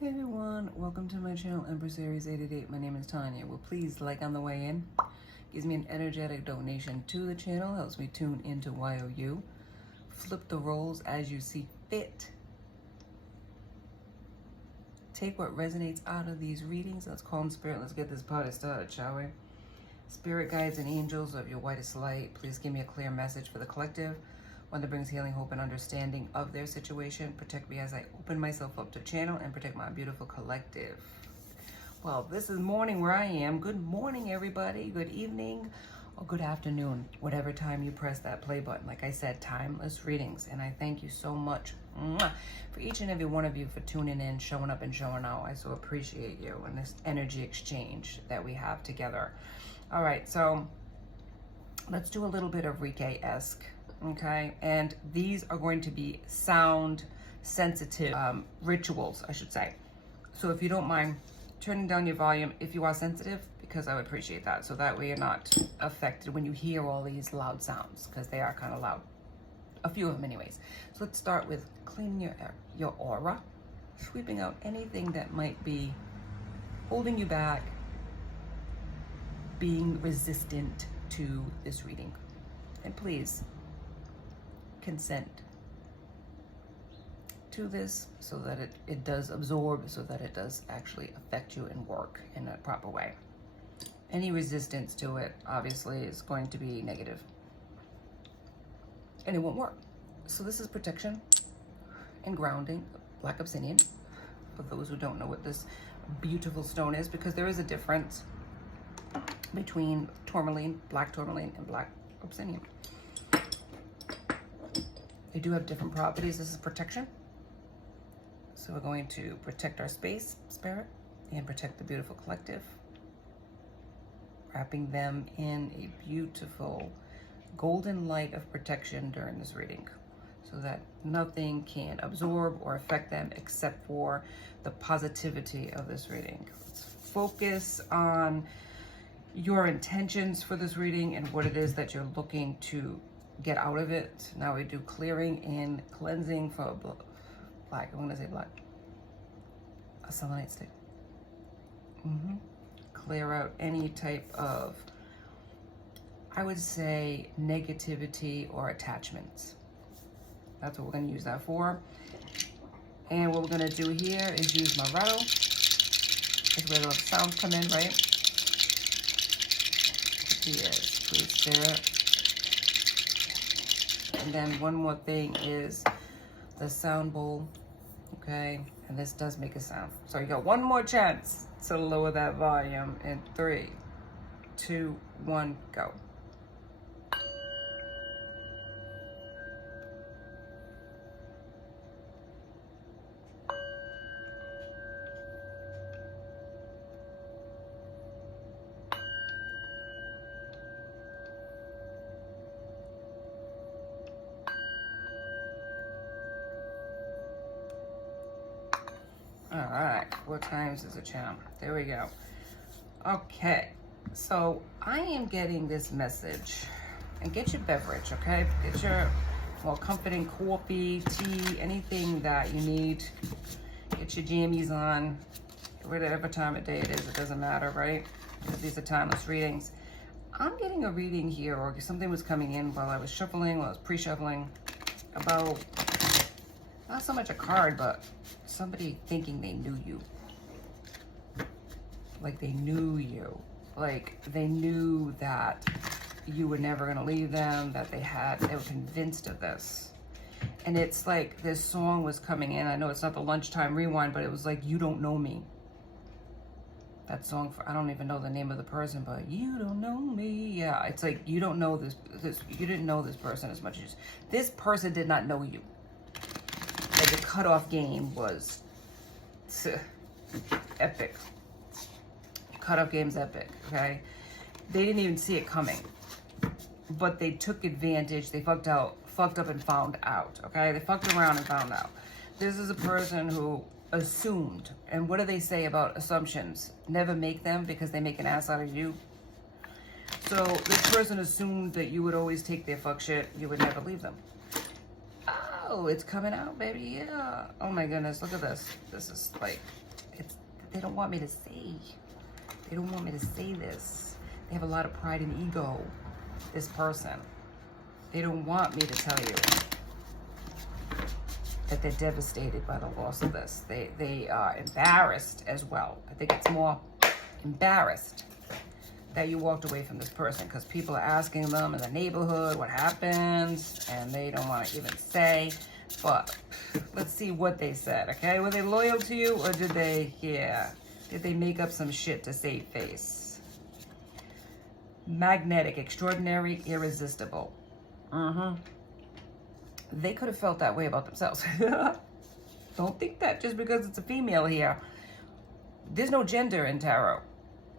Hey everyone, welcome to my channel, Empress Aries 888. My name is Tanya. Well, please like on the way in. Gives me an energetic donation to the channel, helps me tune into YOU. Flip the roles as you see fit. Take what resonates out of these readings. Let's call in spirit. Let's get this party started, shall we? Spirit guides and angels of your whitest light, please give me a clear message for the collective. One that brings healing, hope, and understanding of their situation. Protect me as I open myself up to channel and protect my beautiful collective. Well, this is morning where I am. Good morning, everybody. Good evening or good afternoon, whatever time you press that play button. Like I said, timeless readings. And I thank you so much for each and every one of you for tuning in, showing up, and showing out. I so appreciate you and this energy exchange that we have together. All right, so let's do a little bit of Reiki-esque. Okay, and these are going to be sound sensitive rituals, I should say. So if you don't mind turning down your volume if you are sensitive, because I would appreciate that. So that way you're not affected when you hear all these loud sounds, because they are kind of loud. A few of them anyways. So let's start with cleaning your aura, sweeping out anything that might be holding you back, being resistant to this reading. And please consent to this so that it does absorb, so that it does actually affect you and work in a proper way. Any resistance to it obviously is going to be negative and it won't work. So this is protection and grounding, black obsidian, for those who don't know what this beautiful stone is, because there is a difference between tourmaline, black and black obsidian. They do have different properties. This is protection. So we're going to protect our space, spirit, and protect the beautiful collective. Wrapping them in a beautiful golden light of protection during this reading, so that nothing can absorb or affect them except for the positivity of this reading. Let's focus on your intentions for this reading and what it is that you're looking to get out of it. Now we do clearing and cleansing for black. I'm gonna say black. A selenite stick. Clear out any type of, I would say, negativity or attachments. That's what we're gonna use that for. And what we're gonna do here is use my rattle. This is where the sounds come in, right? Yes, please, spirit. And then one more thing is the sound bowl, okay? And this does make a sound. So you got one more chance to lower that volume in 3, 2, 1, go. All right, what times is the channel? There we go. Okay, so I am getting this message, and get your beverage, okay? Get your more comforting coffee, tea, anything that you need. Get your jammies on, whatever time of day it is, it doesn't matter, right? Because these are timeless readings. I'm getting a reading here, or something was coming in while I was shuffling, while I was pre-shuffling, about not so much a card, but somebody thinking they knew you. Like they knew you. Like they knew that you were never gonna leave them, that they were convinced of this. And it's like this song was coming in. I know it's not the lunchtime rewind, but it was like, You Don't Know Me. That song, I don't even know the name of the person, but You Don't Know Me. Yeah, it's like you don't know this you didn't know this person as much as this person did not know you. Like the cutoff game was epic. Cutoff game's epic, okay? They didn't even see it coming, but they took advantage. They fucked up and found out, okay? They fucked around and found out. This is a person who assumed, and what do they say about assumptions? Never make them, because they make an ass out of you. So this person assumed that you would always take their fuck shit. You would never leave them. go. It's coming out, baby. Yeah. Oh my goodness. Look at this. This is like, they don't want me to say. They don't want me to say this. They have a lot of pride and ego, this person. They don't want me to tell you that they're devastated by the loss of this. They are embarrassed as well. I think it's more embarrassed that you walked away from this person, because people are asking them in the neighborhood what happened, and they don't want to even say. But let's see what they said, okay? Were they loyal to you, or did they make up some shit to save face? Magnetic, extraordinary, irresistible. They could have felt that way about themselves. Don't think that just because it's a female here. There's no gender in tarot.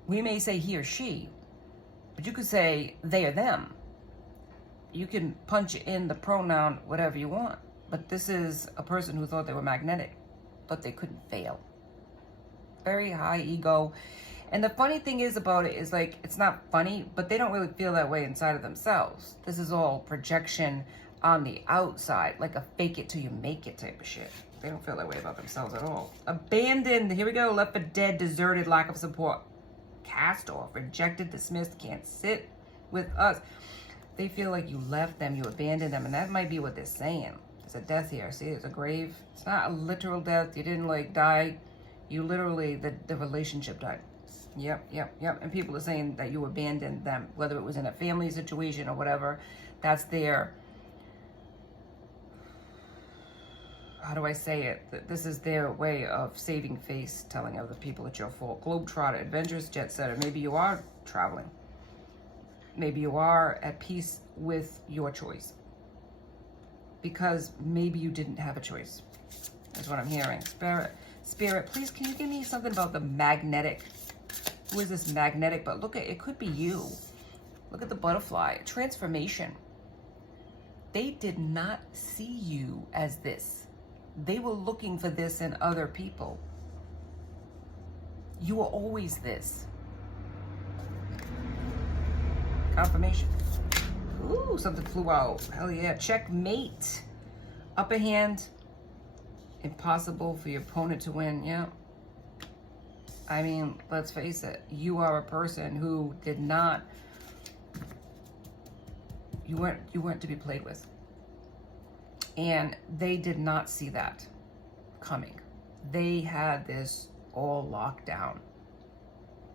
We may say he or she, but you could say they or them. You can punch in the pronoun whatever you want. But this is a person who thought they were magnetic, but they couldn't fail. Very high ego. And the funny thing is about it is, like, it's not funny, but they don't really feel that way inside of themselves. This is all projection on the outside, like a fake it till you make it type of shit. They don't feel that way about themselves at all. Abandoned, here we go, left for dead, deserted, lack of support. Cast off, rejected, dismissed, can't sit with us. They feel like you left them, you abandoned them, and that might be what they're saying. There's a death here. See, it's a grave. It's not a literal death. You didn't like die. You literally, the relationship died. Yep. And people are saying that you abandoned them, whether it was in a family situation or whatever. That's their, how do I say it? This is their way of saving face, telling other people it's your fault. Globetrotter, adventurous, jet setter. Maybe you are traveling. Maybe you are at peace with your choice, because maybe you didn't have a choice. That's what I'm hearing. Spirit, please, can you give me something about the magnetic? Who is this magnetic? But look at, it could be you. Look at the butterfly. Transformation. They did not see you as this. They were looking for this in other people. You were always this. Confirmation. Ooh, something flew out. Hell yeah. Checkmate. Upper hand. Impossible for your opponent to win. Yeah. I mean, let's face it. You are a person who did not, you weren't to be played with. And they did not see that coming. They had this all locked down.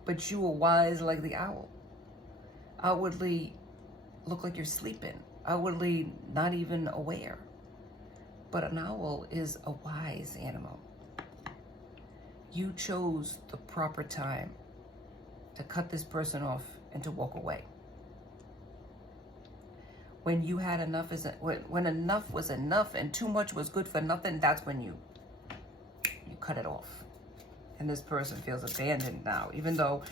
But you were wise like the owl. Outwardly look like you're sleeping. Outwardly not even aware. But an owl is a wise animal. You chose the proper time to cut this person off and to walk away. When you had enough, when enough was enough and too much was good for nothing, that's when you cut it off. And this person feels abandoned now, even though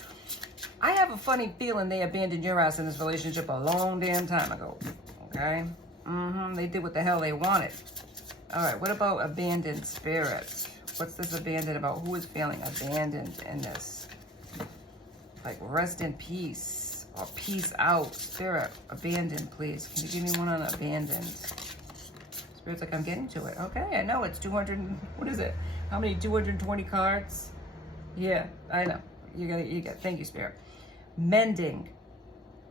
I have a funny feeling they abandoned your ass in this relationship a long damn time ago. Okay? They did what the hell they wanted. All right, what about abandoned spirits? What's this abandoned about? Who is feeling abandoned in this? Like rest in peace or peace out. Spirit, abandoned, please. Can you give me one on abandoned? Spirit's like, I'm getting to it. Okay, I know it's 200, what is it? How many, 220 cards? Yeah, I know. You get, thank you, Spirit. Mending,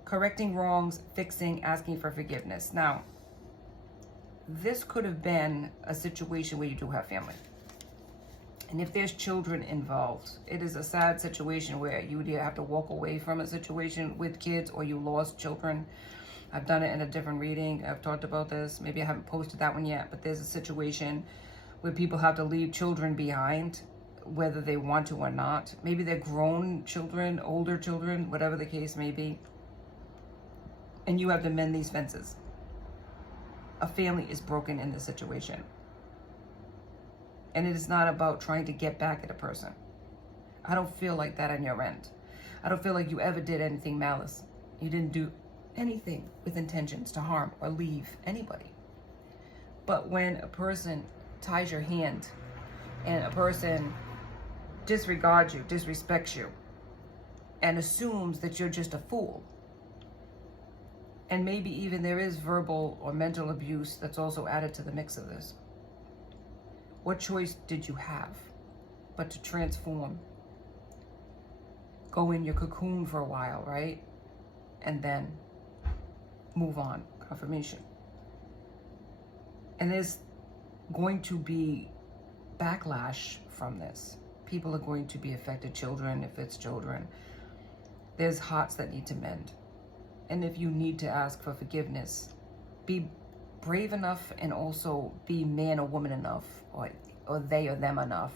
correcting wrongs, fixing, asking for forgiveness. Now, this could have been a situation where you do have family. And if there's children involved, it is a sad situation where you would either have to walk away from a situation with kids or you lost children. I've done it in a different reading. I've talked about this. Maybe I haven't posted that one yet, but there's a situation where people have to leave children behind, whether they want to or not. Maybe they're grown children, older children, whatever the case may be. And you have to mend these fences. A family is broken in this situation. And it is not about trying to get back at a person. I don't feel like that on your end. I don't feel like you ever did anything malice. You didn't do anything with intentions to harm or leave anybody. But when a person ties your hand and a person disregards you, disrespects you, and assumes that you're just a fool, And maybe even there is verbal or mental abuse that's also added to the mix of this. What choice did you have but to transform? Go in your cocoon for a while, right? And then move on. Confirmation. And there's going to be backlash from this. People are going to be affected. Children, if it's children. There's hearts that need to mend. And if you need to ask for forgiveness, be brave enough and also be man or woman enough, or they or them enough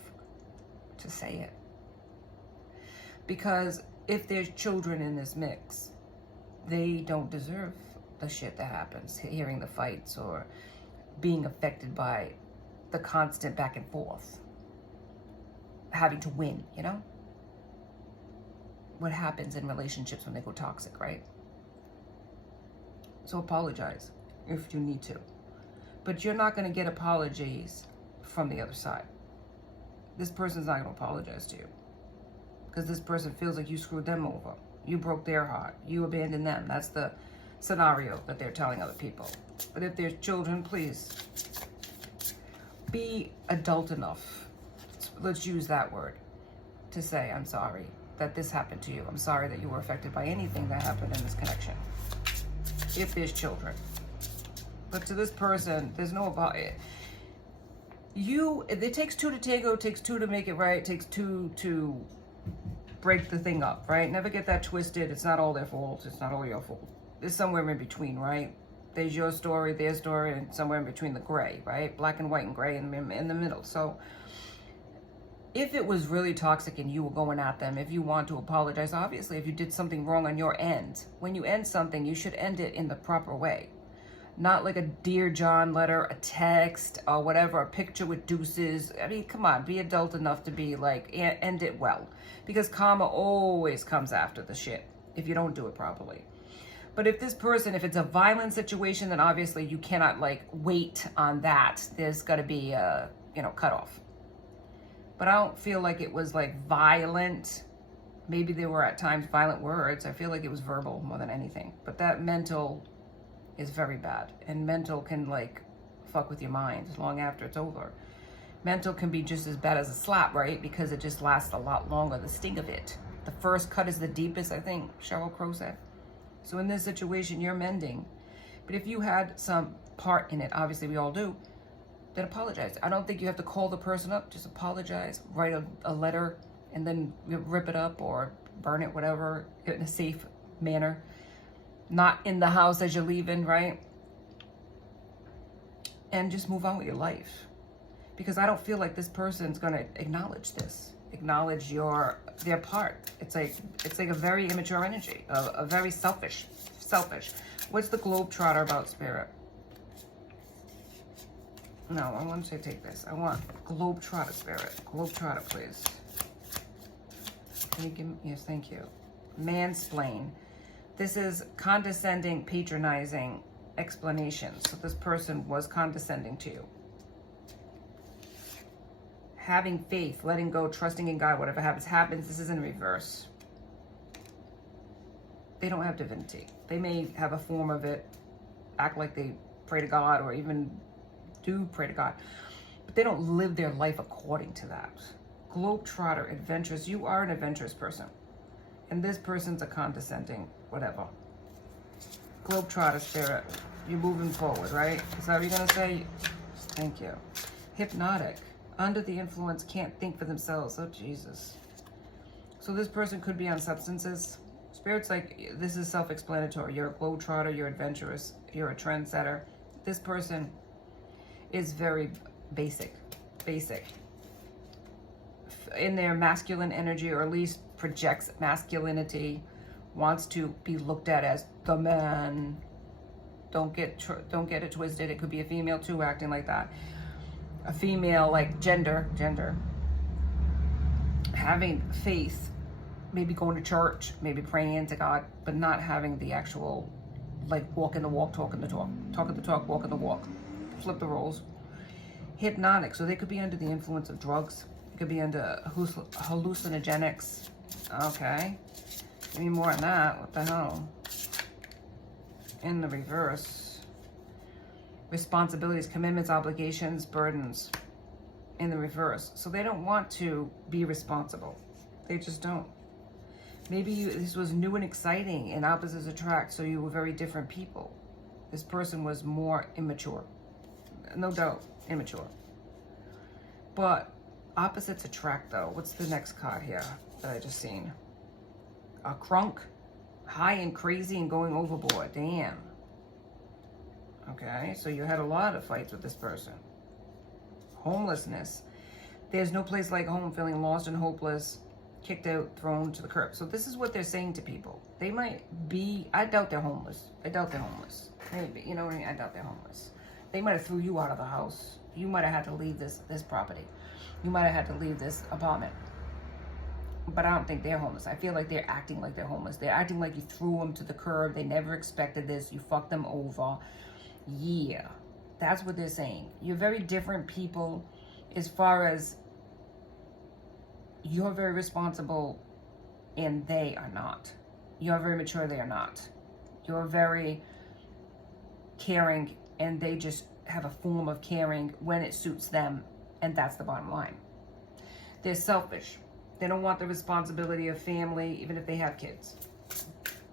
to say it. Because if there's children in this mix, they don't deserve the shit that happens, hearing the fights or being affected by the constant back and forth, having to win, you know? What happens in relationships when they go toxic, right? So apologize if you need to. But you're not going to get apologies from the other side. This person's not going to apologize to you. Because this person feels like you screwed them over. You broke their heart. You abandoned them. That's the scenario that they're telling other people. But if there's children, please be adult enough. Let's use that word to say, I'm sorry that this happened to you. I'm sorry that you were affected by anything that happened in this connection. If there's children. But to this person, there's no about it. It takes two to tango, it takes two to make it right, it takes two to break the thing up, right? Never get that twisted. It's not all their fault. It's not all your fault. It's somewhere in between, right? There's your story, their story, and somewhere in between the gray, right? Black and white and gray in the middle. So if it was really toxic and you were going at them, if you want to apologize, obviously, if you did something wrong on your end, when you end something, you should end it in the proper way. Not like a Dear John letter, a text, or whatever, a picture with deuces. I mean, come on, be adult enough to be like, end it well. Because karma always comes after the shit if you don't do it properly. But if this person, if it's a violent situation, then obviously you cannot like wait on that. There's got to be a, cutoff. But I don't feel like it was like violent. Maybe there were at times violent words. I feel like it was verbal more than anything. But that mental is very bad. And mental can like fuck with your mind long after it's over. Mental can be just as bad as a slap, right? Because it just lasts a lot longer, the sting of it. The first cut is the deepest, I think Sheryl Crow said. So in this situation, you're mending. But if you had some part in it, obviously we all do, then apologize. I don't think you have to call the person up. Just apologize. Write a letter and then rip it up or burn it, whatever, in a safe manner. Not in the house as you're leaving, right? And just move on with your life. Because I don't feel like this person's going to acknowledge this. Acknowledge their part. It's like a very immature energy. A very selfish. What's the Globetrotter about, Spirit? No, I want to take this. I want Globetrotter, Spirit. Globetrotter, please. Can you give me? Yes, thank you. Mansplain. This is condescending, patronizing explanations. So this person was condescending to you. Having faith, letting go, trusting in God, whatever happens. This is in reverse. They don't have divinity. They may have a form of it, act like they pray to God or even do pray to God, but they don't live their life according to that. Globetrotter, adventurous. You are an adventurous person. And this person's a condescending, whatever. Globetrotter, Spirit. You're moving forward, right? Is that what you're going to say? Thank you. Hypnotic. Under the influence, can't think for themselves. Oh, Jesus. So this person could be on substances. Spirit's like, this is self-explanatory. You're a globetrotter, you're adventurous, you're a trendsetter. This person is very basic. In their masculine energy, or at least projects masculinity, wants to be looked at as the man. Don't get it twisted. It could be a female too, acting like that. A female, like gender, having faith, maybe going to church, maybe praying to God, but not having the actual, like, walking the walk, talking the talk, talking the talk, walking the walk, flip the roles. Hypnotic, so they could be under the influence of drugs. It could be under hallucinogenics. Okay, give me more on that. What the hell? In the reverse, responsibilities, commitments, obligations, burdens. In the reverse. So they don't want to be responsible. They just don't. Maybe this was new and exciting and opposites attract, so you were very different people. This person was more immature. No doubt, immature. But opposites attract though. What's the next card here that I just seen? A crunk, high and crazy and going overboard. Damn. Okay, so you had a lot of fights with this person. Homelessness. There's no place like home, feeling lost and hopeless, kicked out, thrown to the curb. So this is what they're saying to people. They might be, I doubt they're homeless. I doubt they're homeless. Maybe, you know what I mean? I doubt they're homeless. They might have threw you out of the house. You might have had to leave this property. You might have had to leave this apartment. But I don't think they're homeless. I feel like they're acting like they're homeless. They're acting like you threw them to the curb. They never expected this. You fucked them over. Yeah, that's what they're saying. You're very different people as far as you're very responsible and they are not. You're very mature, they are not. You're very caring and they just have a form of caring when it suits them, and that's the bottom line. They're selfish. They don't want the responsibility of family, even if they have kids.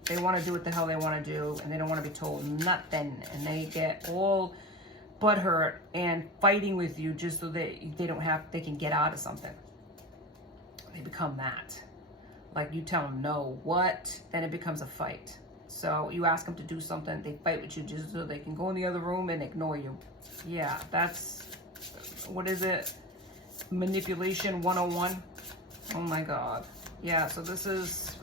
They want to do what the hell they want to do, and they don't want to be told nothing, and they get all butthurt and fighting with you just so they can get out of something. They become that. Like you tell them no, what? Then it becomes a fight. So you ask them to do something, they fight with you just so they can go in the other room and ignore you. Yeah, that's, what is it? Manipulation 101. Oh my God. Yeah, so this is,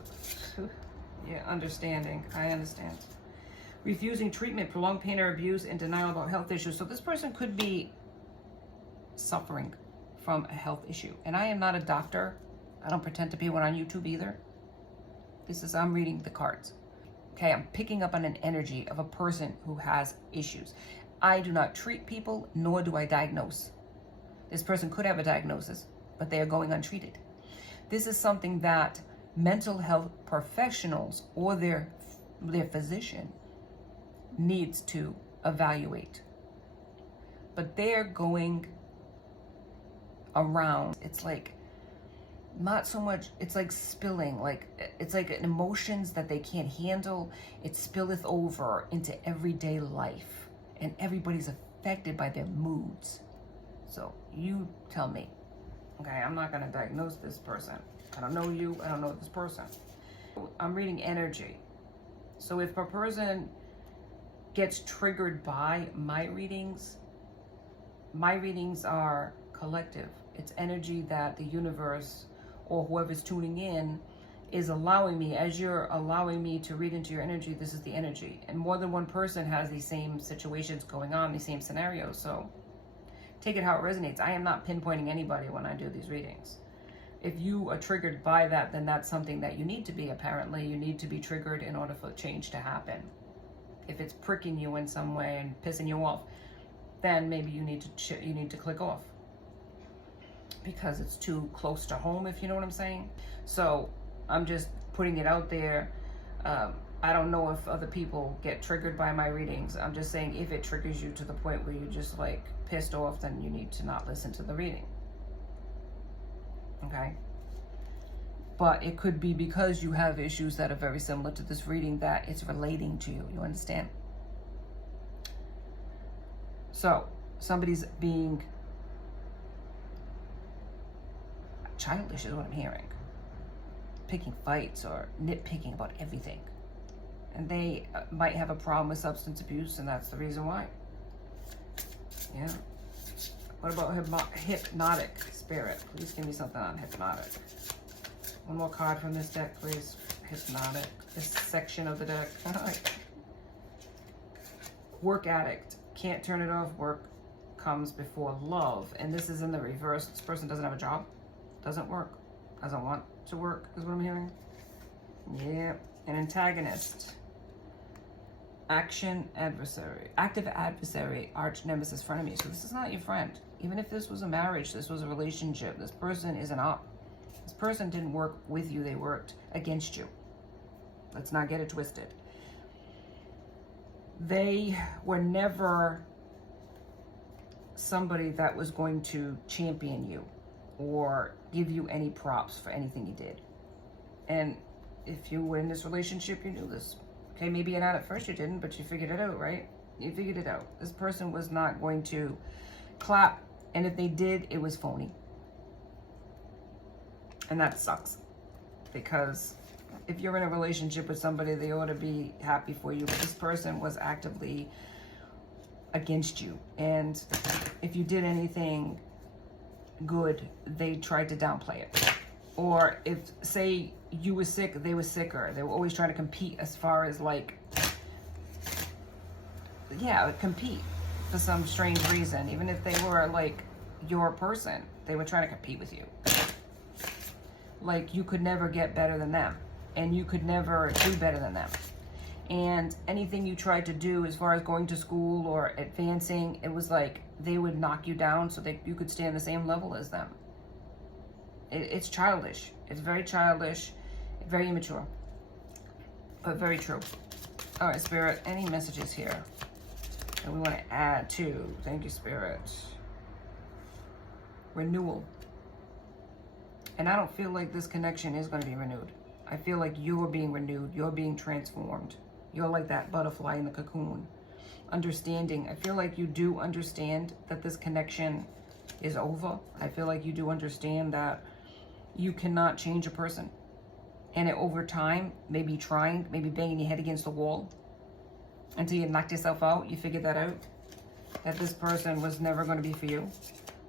yeah, understanding. I understand. Refusing treatment, prolonged pain or abuse, and denial about health issues. So this person could be suffering from a health issue. And I am not a doctor. I don't pretend to be one on YouTube either. I'm reading the cards. Okay, I'm picking up on an energy of a person who has issues. I do not treat people, nor do I diagnose. This person could have a diagnosis, but they are going untreated. This is something that mental health professionals or their physician needs to evaluate. But they're going around, it's like, not so much, it's like spilling, like it's like emotions that they can't handle. It spilleth over into everyday life, and everybody's affected by their moods. So you tell me. Okay, I'm not going to diagnose this person. I don't know you, I don't know this person. I'm reading energy. So if a person gets triggered by my readings are collective. It's energy that the universe or whoever's tuning in is allowing me. As you're allowing me to read into your energy, this is the energy. And more than one person has these same situations going on, these same scenarios. So take it how it resonates. I am not pinpointing anybody when I do these readings. If you are triggered by that, then that's something that you need to be, apparently. You need to be triggered in order for change to happen. If it's pricking you in some way and pissing you off, then maybe you need to click off, because it's too close to home, if you know what I'm saying. So I'm just putting it out there. I don't know if other people get triggered by my readings. I'm just saying if it triggers you to the point where you're just like pissed off, then you need to not listen to the reading. Okay? But it could be because you have issues that are very similar to this reading that it's relating to you. You understand? So somebody's being childish is what I'm hearing. Picking fights or nitpicking about everything. And they might have a problem with substance abuse, and that's the reason why. Yeah. What about hypnotic spirit? Please give me something on hypnotic. One more card from this deck, please. Hypnotic. This section of the deck. Work addict. Can't turn it off. Work comes before love. And this is in the reverse. This person doesn't have a job. Doesn't work. Doesn't want to work, is what I'm hearing. Yeah. An antagonist. Action adversary. Active adversary. Arch nemesis frenemy. So this is not your friend. Even if this was a marriage, this was a relationship, this person is an op. This person didn't work with you, they worked against you. Let's not get it twisted. They were never somebody that was going to champion you or give you any props for anything you did. And if you were in this relationship, you knew this. Okay, maybe you're not at first, you didn't, but you figured it out, right? You figured it out. This person was not going to clap, and if they did, it was phony. And that sucks, because if you're in a relationship with somebody, they ought to be happy for you, but this person was actively against you. And if you did anything good, they tried to downplay it. Or if, say, you were sick, they were sicker. They were always trying to compete as far as like, yeah, compete for some strange reason. Even if they were like your person, they were trying to compete with you. Like you could never get better than them, and you could never do better than them. And anything you tried to do as far as going to school or advancing, it was like they would knock you down so that you could stay on the same level as them. It's childish. It's very childish, very immature, but very true. All right, Spirit, any messages here that we want to add to? Thank you, Spirit. Renewal. And I don't feel like this connection is going to be renewed. I feel like you're being renewed. You're being transformed. You're like that butterfly in the cocoon. Understanding. I feel like you do understand that this connection is over. I feel like you do understand that you cannot change a person. And over time, maybe trying, maybe banging your head against the wall until you knocked yourself out, you figured that out. That this person was never going to be for you.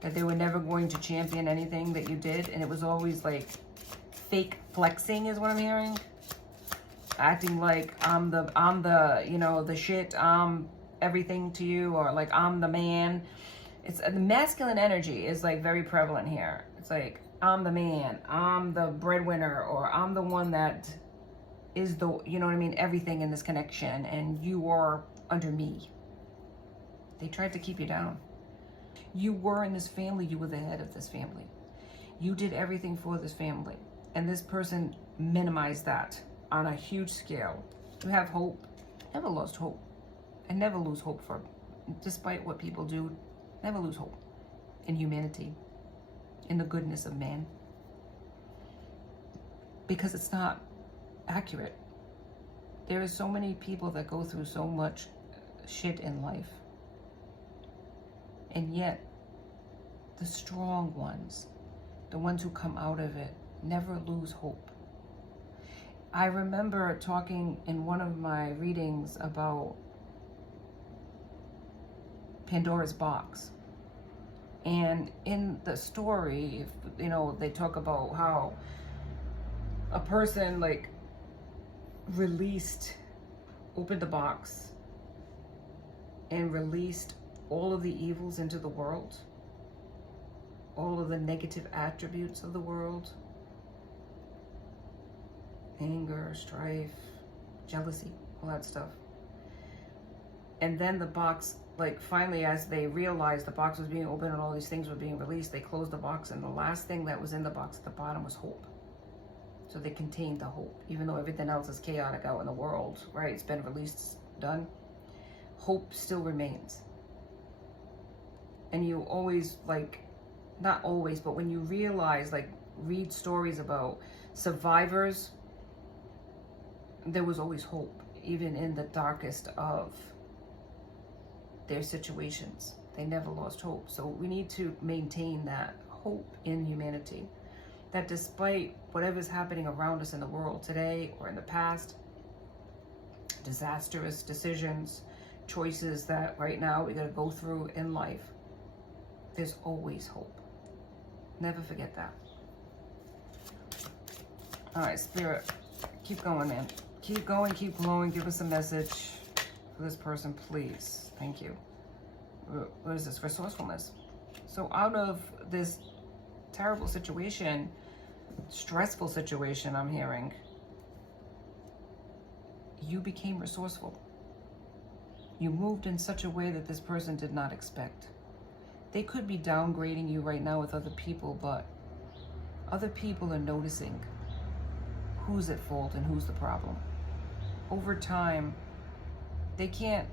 That they were never going to champion anything that you did. And it was always like fake flexing is what I'm hearing. Acting like I'm the, you know, the shit, I'm everything to you, or like I'm the man. It's the masculine energy is like very prevalent here. It's like, I'm the man, I'm the breadwinner, or I'm the one that is the, you know what I mean, everything in this connection, and you are under me. They tried to keep you down. You were in this family, you were the head of this family. You did everything for this family, and this person minimized that on a huge scale. You have hope, never lost hope, and never lose hope for, despite what people do, never lose hope in humanity, in the goodness of man, because it's not accurate. There are so many people that go through so much shit in life, and yet the strong ones, the ones who come out of it, never lose hope. I remember talking in one of my readings about Pandora's box. And in the story, you know, they talk about how a person like opened the box and released all of the evils into the world, all of the negative attributes of the world, anger, strife, jealousy, all that stuff. And then the box, like finally, as they realized the box was being opened and all these things were being released, they closed the box, and the last thing that was in the box at the bottom was hope. So they contained the hope, even though everything else is chaotic out in the world, right? It's been released, done. Hope still remains. And you always, like, not always, but when you realize, like, read stories about survivors, there was always hope, even in the darkest of their situations. They never lost hope. So we need to maintain that hope in humanity, that despite whatever's happening around us in the world today or in the past, disastrous decisions, choices that right now we gotta go through in life, there's always hope. Never forget that. All right, Spirit, keep going, man. Keep going, keep glowing. Give us a message for this person, please. Thank you. What is this? Resourcefulness. So out of this terrible situation, stressful situation I'm hearing, you became resourceful. You moved in such a way that this person did not expect. They could be downgrading you right now with other people, but other people are noticing who's at fault and who's the problem. Over time, they can't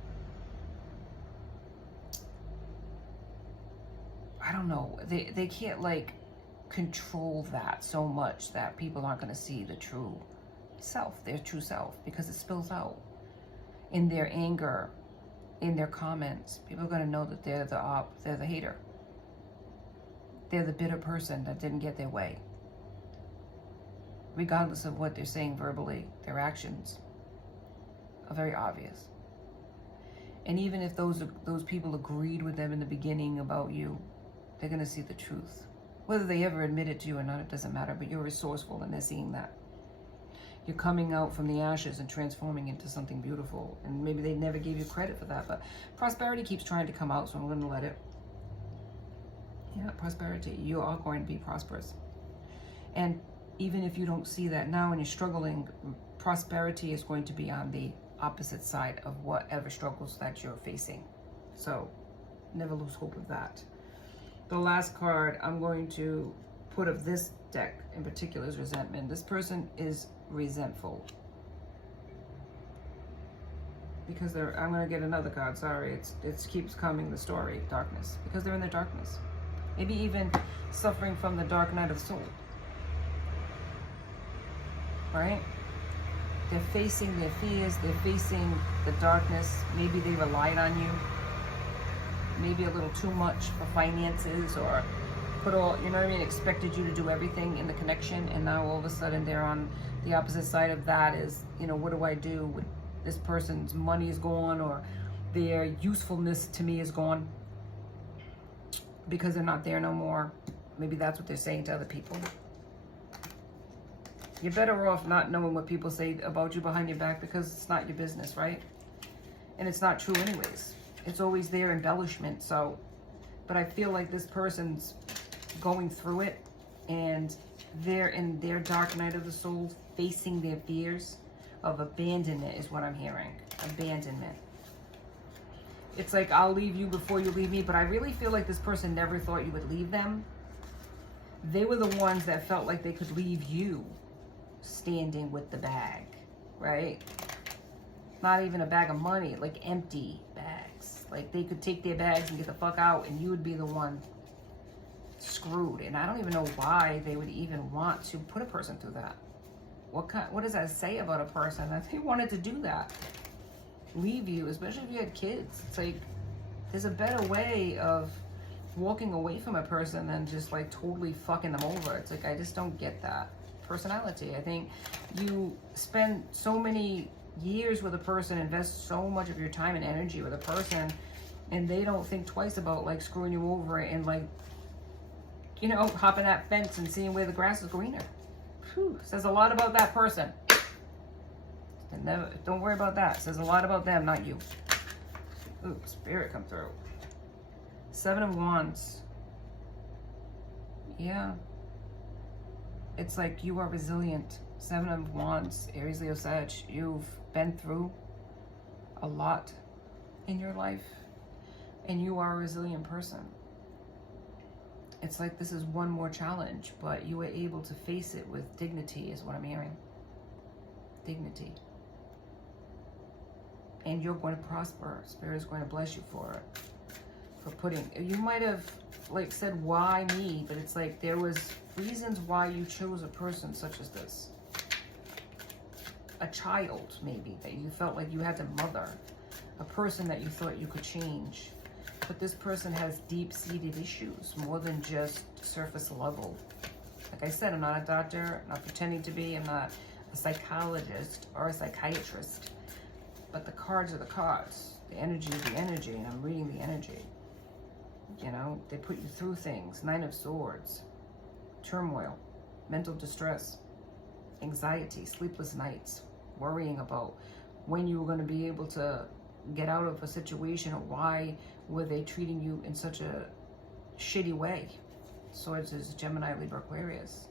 don't know, they can't like control that so much that people aren't going to see the true self, their true self, because it spills out in their anger, in their comments. People are going to know that they're the hater. They're the bitter person that didn't get their way. Regardless of what they're saying verbally, their actions are very obvious. And even if those people agreed with them in the beginning about you, they're going to see the truth. Whether they ever admit it to you or not, it doesn't matter, but you're resourceful and they're seeing that. You're coming out from the ashes and transforming into something beautiful. And maybe they never gave you credit for that, but prosperity keeps trying to come out, so I'm going to let it. Yeah, prosperity. You are going to be prosperous. And even if you don't see that now and you're struggling, prosperity is going to be on the opposite side of whatever struggles that you're facing. So never lose hope of that. The last card I'm going to put of this deck in particular is resentment. This person is resentful. Because I'm going to get another card, sorry. It keeps coming, the story, darkness. Because they're in the darkness. Maybe even suffering from the dark night of the soul. Right? They're facing their fears. They're facing the darkness. Maybe they relied on you. Maybe a little too much for finances, or put all, you know what I mean, expected you to do everything in the connection, and now all of a sudden they're on the opposite side of that. Is, you know, what do I do with this person's money is gone, or their usefulness to me is gone because they're not there no more. Maybe that's what they're saying to other people. You're better off not knowing what people say about you behind your back, because it's not your business, right? And it's not true anyways. It's always their embellishment. So, but I feel like this person's going through it, and they're in their dark night of the soul, facing their fears of abandonment is what I'm hearing. Abandonment. It's like, I'll leave you before you leave me, but I really feel like this person never thought you would leave them. They were the ones that felt like they could leave you standing with the bag, right? Not even a bag of money, like empty bags. Like they could take their bags and get the fuck out, and you would be the one screwed. And I don't even know why they would even want to put a person through that. What does that say about a person that they wanted to do that? Leave you, especially if you had kids. It's like, there's a better way of walking away from a person than just like totally fucking them over. It's like, I just don't get that personality. I think you spend so many years with a person, invest so much of your time and energy with a person, and they don't think twice about like screwing you over and like, you know, hopping that fence and seeing where the grass is greener. Whew, says a lot about that person. Don't worry about that. Says a lot about them, not you. Ooh, spirit come through. 7 of Wands. Yeah. It's like you are resilient. 7 of Wands, Aries, Leo, Sag. You've been through a lot in your life, and you are a resilient person. It's like this is one more challenge, but you were able to face it with dignity is what I'm hearing. Dignity. And you're going to prosper. Spirit is going to bless you for it. For putting, you might have like said, why me? But it's like there was reasons why you chose a person such as this. A child, maybe, that you felt like you had to mother. A person that you thought you could change. But this person has deep-seated issues, more than just surface level. Like I said, I'm not a doctor, I'm not pretending to be, I'm not a psychologist or a psychiatrist. But the cards are the cards. The energy is the energy, and I'm reading the energy. You know, they put you through things. 9 of Swords. Turmoil. Mental distress. Anxiety. Sleepless nights. Worrying about when you were going to be able to get out of a situation, or why were they treating you in such a shitty way. Swords is Gemini, Libra, Aquarius.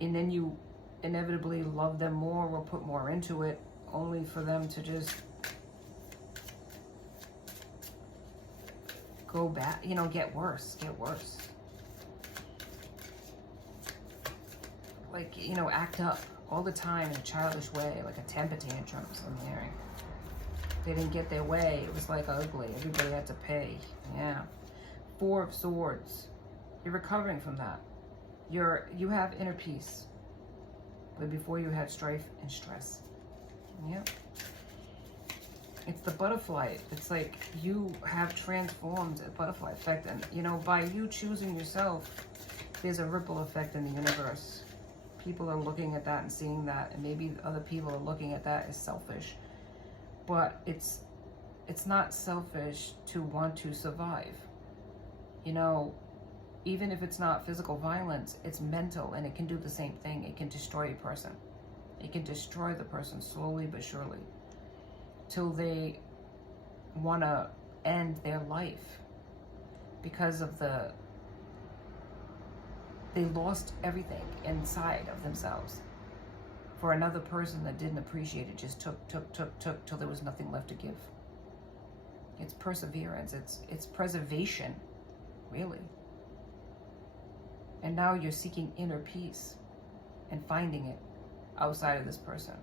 And then you inevitably love them more or put more into it, only for them to just go back, you know, get worse. Like, you know, act up all the time in a childish way, like a temper tantrum, I'm hearing. They didn't get their way. It was like ugly. Everybody had to pay. Yeah. Four of Swords. You're recovering from that. You have inner peace. But before you had strife and stress. Yep. It's the butterfly. It's like you have transformed a butterfly effect. And, you know, by you choosing yourself, there's a ripple effect in the universe. People are looking at that and seeing that. And maybe other people are looking at that as selfish. But it's not selfish to want to survive. You know, even if it's not physical violence, it's mental, and it can do the same thing. It can destroy a person. It can destroy the person slowly but surely till they want to end their life because of they lost everything inside of themselves for another person that didn't appreciate it, just took till there was nothing left to give. It's perseverance. It's preservation, really. And now you're seeking inner peace and finding it outside of this person.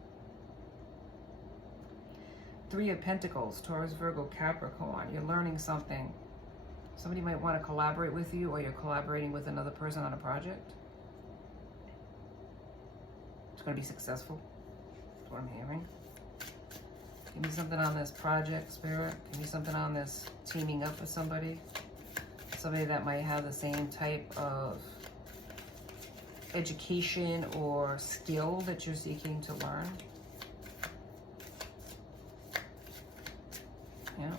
Three of Pentacles, Taurus, Virgo, Capricorn. You're learning something. Somebody might want to collaborate with you, or you're collaborating with another person on a project. It's going to be successful. That's what I'm hearing. Give me something on this project, Spirit. Give me something on this teaming up with somebody. Somebody that might have the same type of education or skill that you're seeking to learn. Yeah,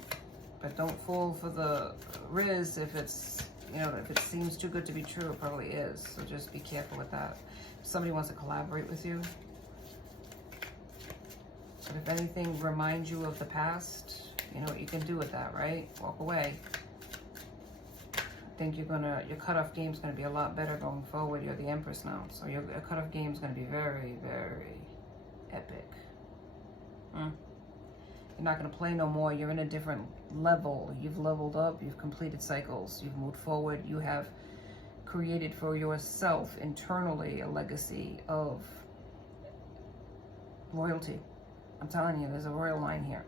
but don't fall for the riz if it's, you know, if it seems too good to be true, it probably is. So just be careful with that. If somebody wants to collaborate with you. But if anything reminds you of the past, you know what you can do with that, right? Walk away. I think your cutoff game is going to be a lot better going forward. You're the Empress now, so your cutoff game is going to be very, very epic. You're not going to play no more. You're in a different level. You've leveled up. You've completed cycles. You've moved forward. You have created for yourself internally a legacy of royalty. I'm telling you, there's a royal line here.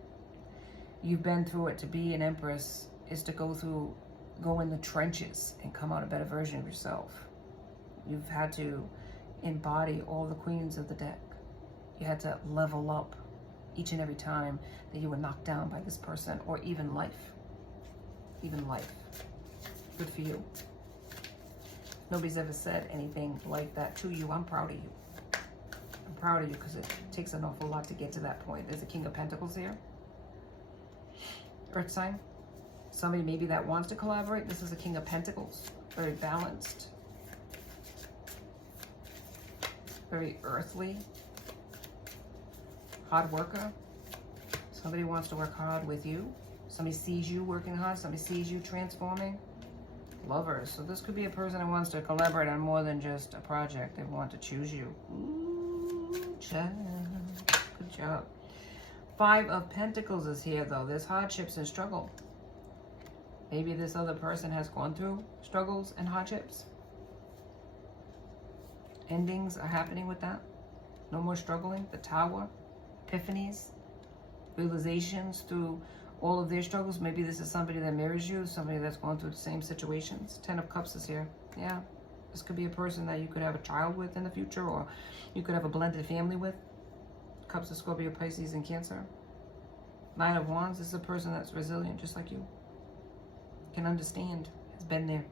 You've been through it. To be an Empress is to go in the trenches and come out a better version of yourself. You've had to embody all the queens of the deck. You had to level up each and every time that you were knocked down by this person, or even life. Even life. Good for you. Nobody's ever said anything like that to you. I'm proud of you. I'm proud of you because it takes an awful lot to get to that point. There's a King of Pentacles here. Earth sign. Somebody maybe that wants to collaborate. This is a King of Pentacles. Very balanced. Very earthly. Hard worker. Somebody wants to work hard with you. Somebody sees you working hard. Somebody sees you transforming. Lovers. So this could be a person that wants to collaborate on more than just a project. They want to choose you. Ooh, child. Good job. Five of Pentacles is here, though. There's hardships and struggle. Maybe this other person has gone through struggles and hardships. Endings are happening with that. No more struggling. The Tower. Epiphanies. Realizations through all of their struggles. Maybe this is somebody that mirrors you. Somebody that's going through the same situations. Ten of Cups is here. Yeah. This could be a person that you could have a child with in the future, or you could have a blended family with. Cups of Scorpio, Pisces, and Cancer. Nine of Wands. This is a person that's resilient, just like you. Can understand. It's been there.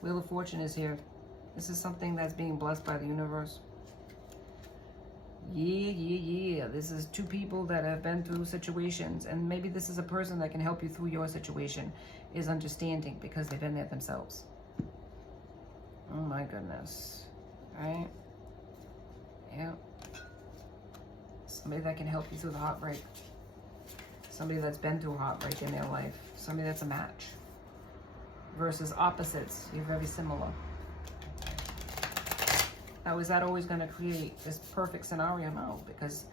Wheel of Fortune is here. This is something that's being blessed by the universe. Yeah. This is two people that have been through situations, and maybe this is a person that can help you through your situation, is understanding because they've been there themselves. Oh my goodness. Right? Yeah. Somebody that can help you through the heartbreak. Somebody that's been through heartbreak in their life. Somebody that's a match. Versus opposites. You're very similar. Now, is that always going to create this perfect scenario? No, because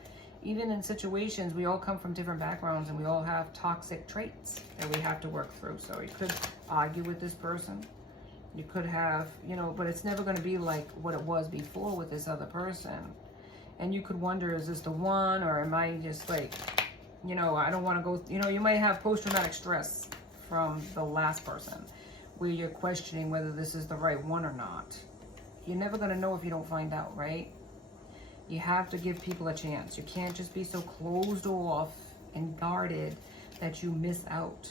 even in situations, we all come from different backgrounds and we all have toxic traits that we have to work through. So you could argue with this person. You could have, you know, but it's never going to be like what it was before with this other person. And you could wonder, is this the one, or am I just like, you know, I don't want to go, you know, you might have post-traumatic stress from the last person, where you're questioning whether this is the right one or not. You're never going to know if you don't find out, right? You have to give people a chance. You can't just be so closed off and guarded that you miss out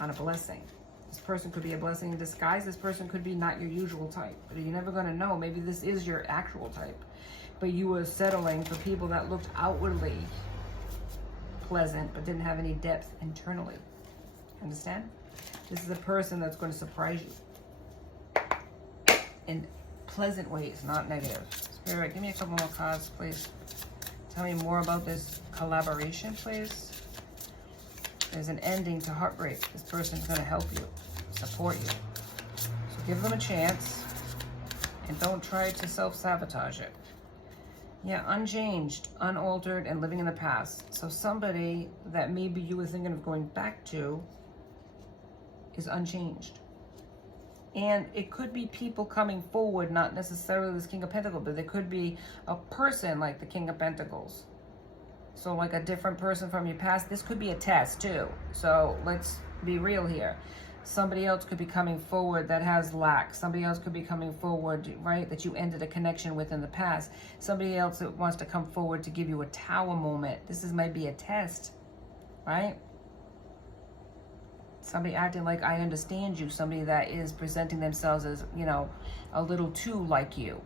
on a blessing. This person could be a blessing in disguise. This person could be not your usual type. But you're never going to know. Maybe this is your actual type. But you were settling for people that looked outwardly pleasant but didn't have any depth internally. Understand? This is a person that's going to surprise you in pleasant ways, not negative. Spirit, give me a couple more cards, please. Tell me more about this collaboration, please. There's an ending to heartbreak. This person's going to help you, support you. So give them a chance and don't try to self-sabotage it. Yeah, unchanged, unaltered, and living in the past. So somebody that maybe you were thinking of going back to is unchanged. And it could be people coming forward, not necessarily this King of Pentacles, but there could be a person like the King of Pentacles. So like a different person from your past. This could be a test too. So let's be real here. Somebody else could be coming forward that has lack. Somebody else could be coming forward, right, that you ended a connection with in the past. Somebody else that wants to come forward to give you a tower moment. This might be a test, right? Somebody acting like I understand you. Somebody that is presenting themselves as, you know, a little too like you.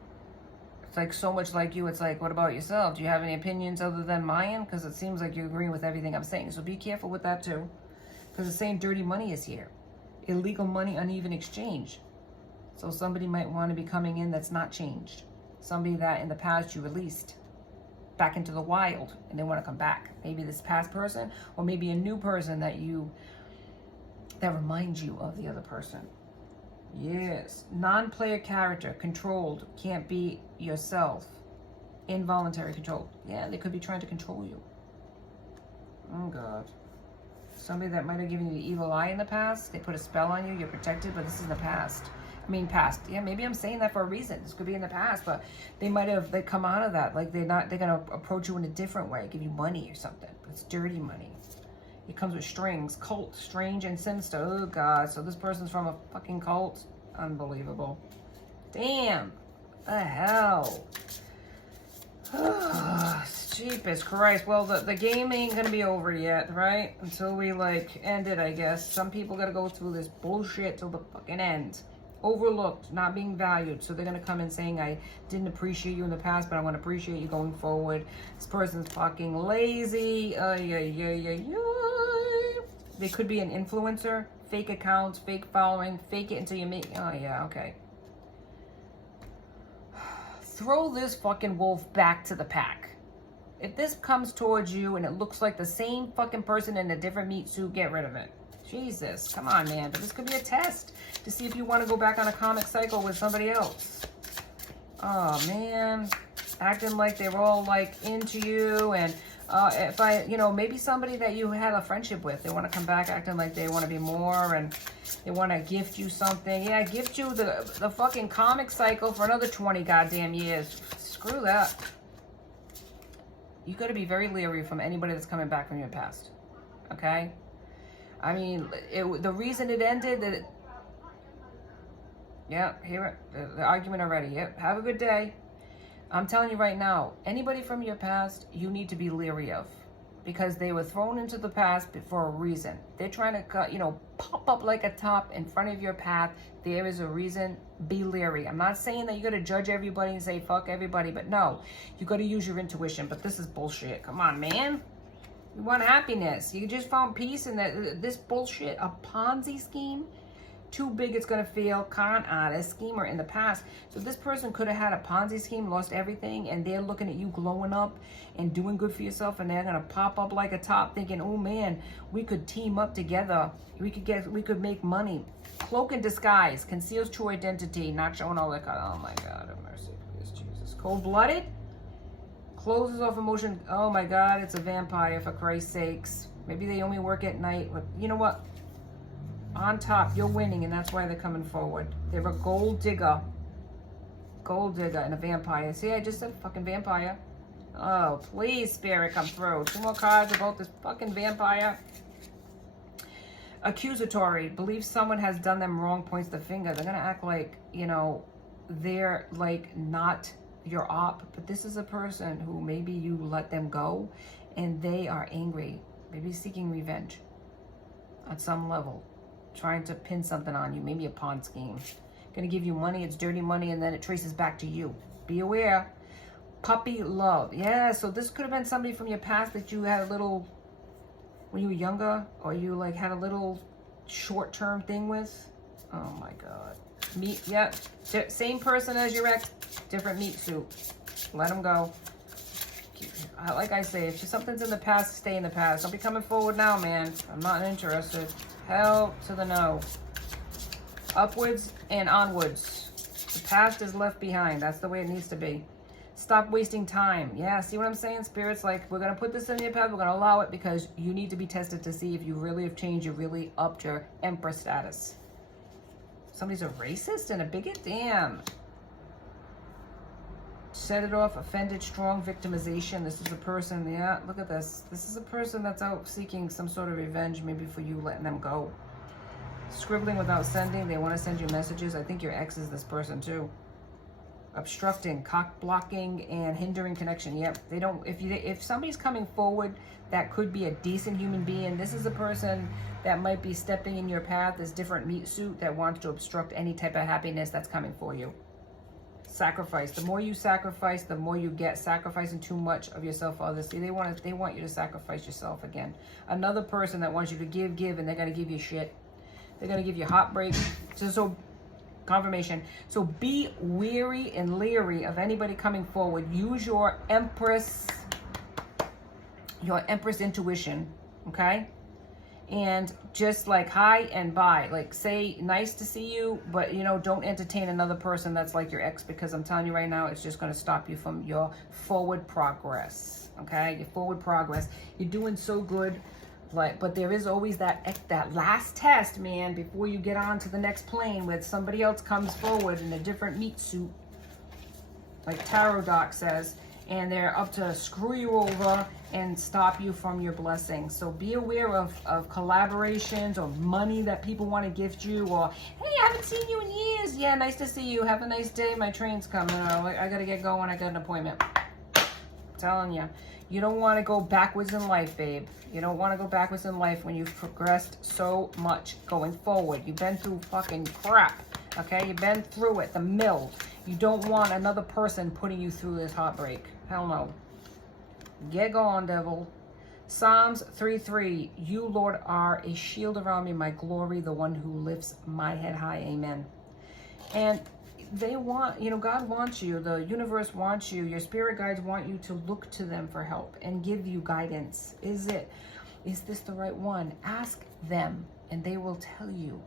It's like so much like you. It's like, what about yourself? Do you have any opinions other than mine? Because it seems like you're agreeing with everything I'm saying. So be careful with that too. Because it's saying dirty money is here. Illegal money, uneven exchange. So somebody might want to be coming in that's not changed. Somebody that in the past you released back into the wild and they want to come back. Maybe this past person or maybe a new person that reminds you of the other person. Yes. Non-player character, controlled, can't be yourself. Involuntary control. Yeah, they could be trying to control you. Oh God. Somebody that might have given you the evil eye in the past. They put a spell on you. You're protected, but this is in the past. I mean, past. Yeah, maybe I'm saying that for a reason. This could be in the past, but they come out of that. Like they're gonna approach you in a different way, give you money or something. But it's dirty money. It comes with strings, cult, strange and sinister. Oh God, so this person's from a fucking cult. Unbelievable. Damn. What the hell? Jeepers Christ. Well, the game ain't gonna be over yet, right? Until we like end it, I guess. Some people gotta go through this bullshit till the fucking end. Overlooked, not being valued. So they're gonna come in saying, I didn't appreciate you in the past, but I want to appreciate you going forward. This person's fucking lazy. They could be an influencer, fake accounts, fake following, fake it until you make. Oh yeah, okay. Throw this fucking wolf back to the pack. If this comes towards you and it looks like the same fucking person in a different meat suit, get rid of it. Jesus, come on, man. But this could be a test to see if you want to go back on a comic cycle with somebody else. Oh, man. Acting like they were all, like, into you. And maybe somebody that you had a friendship with, they want to come back acting like they want to be more and they want to gift you something. Yeah, gift you the fucking comic cycle for another 20 goddamn years. Screw that. You got to be very leery from anybody that's coming back from your past. Okay? I mean, the reason it ended, yeah, hear it, the argument already. Yep, have a good day. I'm telling you right now, anybody from your past, you need to be leery of. Because they were thrown into the past for a reason. They're trying to, pop up like a top in front of your path. There is a reason. Be leery. I'm not saying that you got to judge everybody and say, fuck everybody. But no, you got to use your intuition. But this is bullshit. Come on, man. You want happiness. You just found peace in this bullshit, a Ponzi scheme. Too big it's going to fail. Con artist, schemer in the past. So this person could have had a Ponzi scheme, lost everything, and they're looking at you glowing up and doing good for yourself, and they're going to pop up like a top thinking, oh man, we could team up together. We could make money. Cloak and disguise, conceals true identity, not showing all that. Oh my God, have mercy, please, Jesus. Cold-blooded, closes off emotion. Oh my God, it's a vampire, for Christ's sakes. Maybe they only work at night. But you know what? On top, you're winning, and that's why they're coming forward. They're a gold digger. Gold digger and a vampire. See, I just said fucking vampire. Oh, please, Spirit, come through. 2 more cards about this fucking vampire. Accusatory, believe someone has done them wrong, points the finger. They're going to act like, you know, they're like not your op, but this is a person who maybe you let them go and they are angry, maybe seeking revenge at some level, trying to pin something on you, maybe a pawn scheme. Going to give you money, it's dirty money, and then it traces back to you. Be aware. Puppy love. Yeah, so this could have been somebody from your past that you had a little, when you were younger, or you like had a little short-term thing with. Oh my God. Meat, yep. Same person as your ex, different meat suit. Let them go. Like I say, if something's in the past, stay in the past. Don't be coming forward now, man. I'm not interested. Hell to the no. Upwards and onwards. The past is left behind. That's the way it needs to be. Stop wasting time. Yeah, see what I'm saying? Spirit's like, we're going to put this in your path. We're going to allow it because you need to be tested to see if you really have changed. You really upped your empress status. Somebody's a racist and a bigot? Damn. Set it off, offended, strong victimization. This is a person, yeah, look at this. This is a person that's out seeking some sort of revenge, maybe for you letting them go. Scribbling without sending. They want to send you messages. I think your ex is this person too. Obstructing, cock blocking, and hindering connection. Yep, they don't. If somebody's coming forward that could be a decent human being, this is a person that might be stepping in your path. This different meat suit that wants to obstruct any type of happiness that's coming for you. Sacrifice. The more you sacrifice, the more you get. Sacrificing too much of yourself for others. See, they want you to sacrifice yourself again. Another person that wants you to give, and they're gonna give you shit. They're gonna give you heartbreak. So confirmation. So be weary and leery of anybody coming forward. Use your empress intuition, okay? And just like hi and bye. Like say nice to see you, but you know, don't entertain another person that's like your ex, because I'm telling you right now, it's just going to stop you from your forward progress, okay? Your forward progress. You're doing so good. But there is always that last test, man, before you get on to the next plane, where somebody else comes forward in a different meat suit, like Tarot Doc says, and they're up to screw you over and stop you from your blessings. So be aware of collaborations or money that people want to gift you, or, hey, I haven't seen you in years. Yeah, nice to see you. Have a nice day. My train's coming. I got to get going. I got an appointment. I'm telling you. You don't want to go backwards in life, babe. You don't want to go backwards in life when you've progressed so much going forward. You've been through fucking crap, okay? You've been through it, the mill. You don't want another person putting you through this heartbreak. Hell no. Get going, devil. Psalms 3:3. You, Lord, are a shield around me, my glory, the one who lifts my head high. Amen. And they want, you know, God wants you, the universe wants you, your spirit guides want you to look to them for help and give you guidance. Is this the right one? Ask them and they will tell you.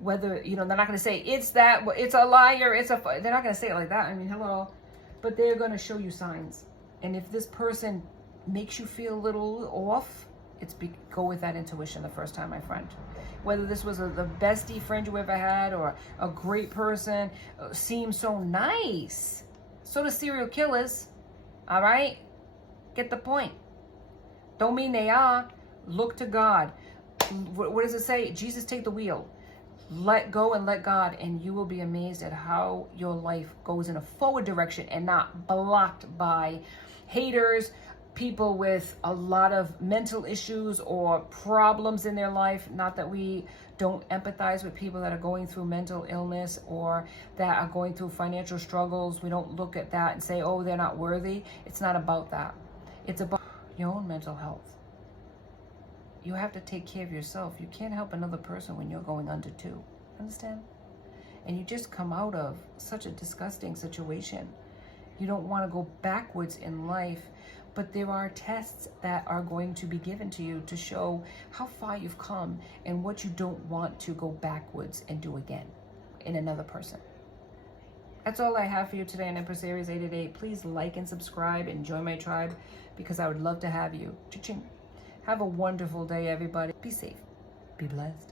Whether, you know, they're not going to say, it's a liar, they're not going to say it like that. I mean, hello. But they're going to show you signs. And if this person makes you feel a little off, go with that intuition the first time, my friend. Whether this was the bestie friend you ever had, or a great person, seems so nice. So do serial killers, all right? Get the point. Don't mean they are. Look to God. What does it say? Jesus, take the wheel. Let go and let God, and you will be amazed at how your life goes in a forward direction and not blocked by haters, people with a lot of mental issues or problems in their life. Not that we don't empathize with people that are going through mental illness or that are going through financial struggles. We don't look at that and say, oh, they're not worthy. It's not about that. It's about your own mental health. You have to take care of yourself. You can't help another person when you're going under too. Understand? And you just come out of such a disgusting situation. You don't want to go backwards in life, but there are tests that are going to be given to you to show how far you've come and what you don't want to go backwards and do again in another person. That's all I have for you today on Empress Aries 888. Please like and subscribe and join my tribe, because I would love to have you. Cha-ching. Have a wonderful day, everybody. Be safe. Be blessed.